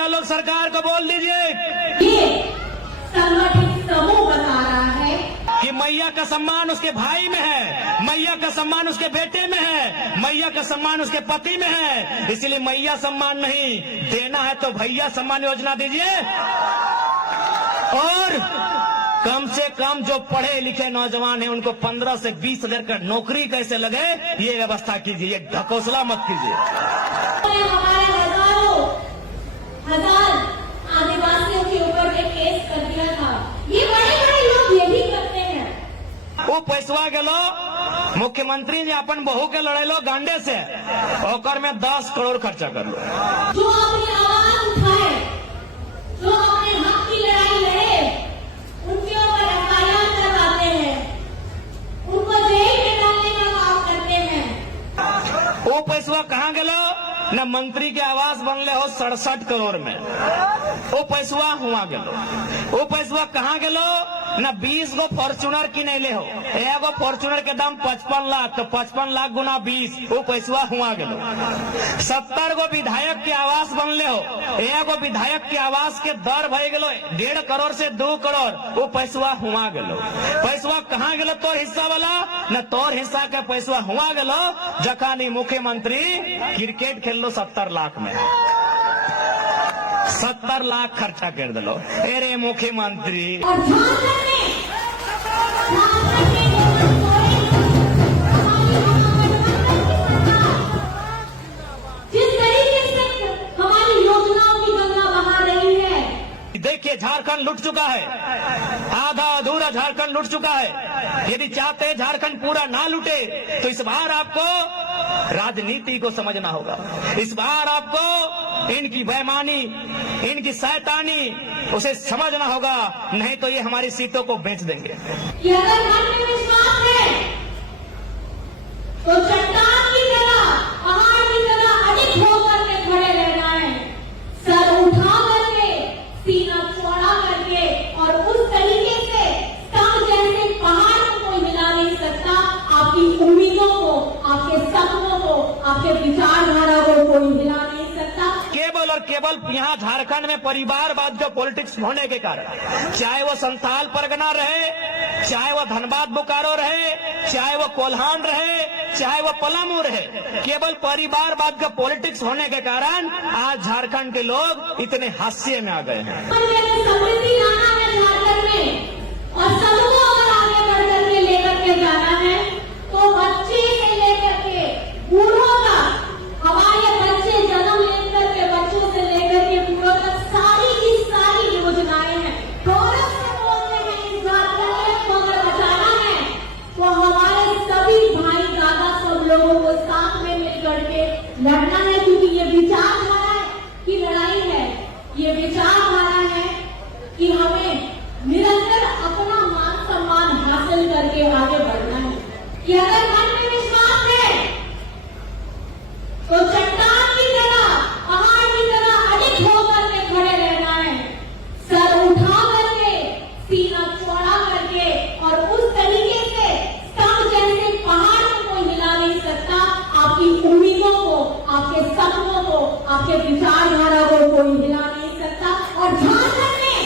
भैया लोग सरकार को बोल दीजिए, ये संगठित समूह बता रहा है कि मैया का सम्मान उसके भाई में है, मैया का सम्मान उसके बेटे में है, मैया का सम्मान उसके पति में है। इसलिए मैया सम्मान नहीं देना है तो भैया सम्मान योजना दीजिए। और कम से कम जो पढ़े लिखे नौजवान हैं उनको 15 से 20 हजार का नौकरी कैसे लगे ये व्यवस्था कीजिए, ढकोसला मत कीजिए। हमारे हजार आदिवासियों के ऊपर में केस कर दिया था। ये बड़े बड़े लोग ये भी करते हैं। वो पैसवा गेलो मुख्यमंत्री जी अपन बहू के लड़ेलो गांडे से, ओकर में 10 करोड़ खर्चा कर लो। जो अपनी आवाज उठाए, जो अपने हक की लड़ाई लड़े, उनके ऊपर एफआईआर करवाते हैं, उनको जेल में डालने का काम करते हैं। वो पैसवा कहाँ गेलो? न मंत्री के आवास बनले हो 67 करोड़ में, वो पैसवा हुआ गेलो। वो पैसवा कहाँ गेलो? न 20 गो फॉर्चूनर किनेले हो, एगो फॉर्चूनर के दाम 55 लाख, तो 55 लाख गुना 20, वो पैसवा हुआ गेलो। 70 गो विधायक के आवास बनले हो, एगो विधायक के आवास के दर भय गेलो 1.5 करोड़ से 2 करोड़, वो पैसवा हुआ गेलो। पैसवा कहाँ गेलो? तोर हिस्सा वाला न तोर हिस्सा के पैसवा हुआ गेलो। जखानी मुख्यमंत्री क्रिकेट खेल लो 70 लाख में, 70 लाख खर्चा कर दिलो। अरे मुख्यमंत्री और झारखंड में जिस तरीके से हमारी योजनाओं की गंगा बहा रही है, देखिए झारखंड लुट चुका है, आधा अधूरा झारखंड लुट चुका है। यदि चाहते हैं झारखंड पूरा ना लुटे तो इस बार आपको राजनीति को समझना होगा। इस बार आपको इनकी बेईमानी, इनकी शैतानी उसे समझना होगा, नहीं तो ये हमारी सीटों को बेच देंगे। कि अगर मन में विश्वास है तो चट्टान की तरह, पहाड़ की तरह अडिग होकर के खड़े रहना है, सर उठा करके, सीना चौड़ा करके, और उस तरीके से तंग जैसे पहाड़ को कोई हिला नहीं सकता। आपकी उम्मीदों को, आपके सपनों को, आपके विचारधारा को कोई हिला नहीं सकता। केवल और केवल यहाँ झारखंड में परिवारवाद का पॉलिटिक्स होने के कारण, चाहे वो संथाल परगना रहे, चाहे वो धनबाद बोकारो रहे, चाहे वो कोल्हान रहे, चाहे वो पलामू रहे, केवल परिवारवाद का पॉलिटिक्स होने के कारण आज झारखंड के लोग इतने हास्य में आ गए हैं। समृद्धि लाना है झारखंड में, और सबको अगर आगे बढ़ करके लेकर के जाना है तो बच्चे से लेकर के बूढ़ों तक, हमारे बच्चे जन्म लेकर के बच्चों से लेकर के बूढ़ों तक सारी की सारी योजनाएं हैं। गौरव से बोलते हैं इस झारखंड को अगर बचाना है तो हमारे सभी भाई दादा सब लोगों को साथ में मिलकर के लड़ना है, क्योंकि ये विचारधारा की लड़ाई है। ये विचारधारा है कि हमें निरंतर अपना मान सम्मान हासिल करके आगे बढ़ना है। कि अगर मन में विश्वास है तो चट्टान की तरह, पहाड़ की तरह अडिग होकर के खड़े रहना है, सर उठा करके, सीना चौड़ा करके, और उस तरीके से तंग जैसे पहाड़ को कोई हिला नहीं सकता। आपकी उम्मीदों को, आपके सपनों को, आपके विचारधारा को कोई हिला नहीं सकता। और झारखंड में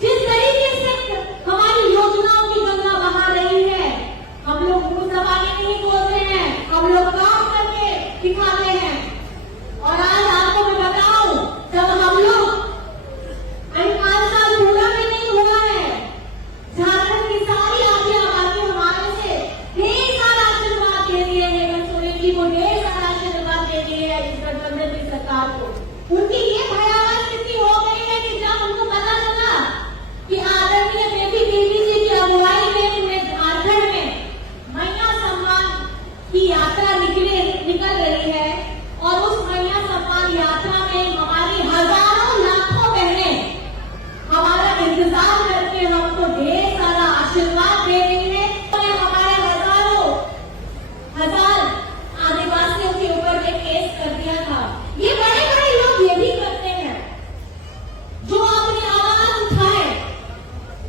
जिस तरीके से हमारी योजनाओं की गंगा बहा रही है, हम लोग मुंह दबाने नहीं बोलते हैं, हम लोग काम करके दिखाते हैं। और आज आपको मैं बताऊं, जब हम लोग 5 साल पूरा भी नहीं हुआ है, झारखंड की सारी आदिवासी हमारे से ढेर सारा आशीर्वाद दे दिए हैं, सोरेन जी को ढेर सारा आशीर्वाद दे दिए है इस गठबंधन की सरकार को। उनकी ये भयावह स्थिति हो गई है कि जब उनको पता चला कि आदरणीय बेटी देवी जी की अगुवाई में झारखंड में मैया सम्मान की यात्रा निकल रही है, और उस मैया सम्मान यात्रा में हमारी हजारों लाखों बहनें हमारा इंतजार करके हमको ढेर सारा आशीर्वाद दे रही है। हमारे हजार आदिवासियों के ऊपर में केस कर दिया था। ये बड़े बड़े लोग ये भी करते हैं, जो अपनी आवाज उठाए,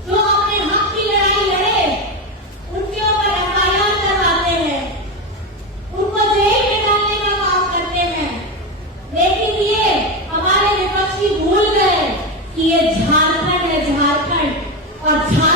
जो अपने हक की लड़ाई लड़े, उनके ऊपर एफआईआर करवाते हैं। और झारखंड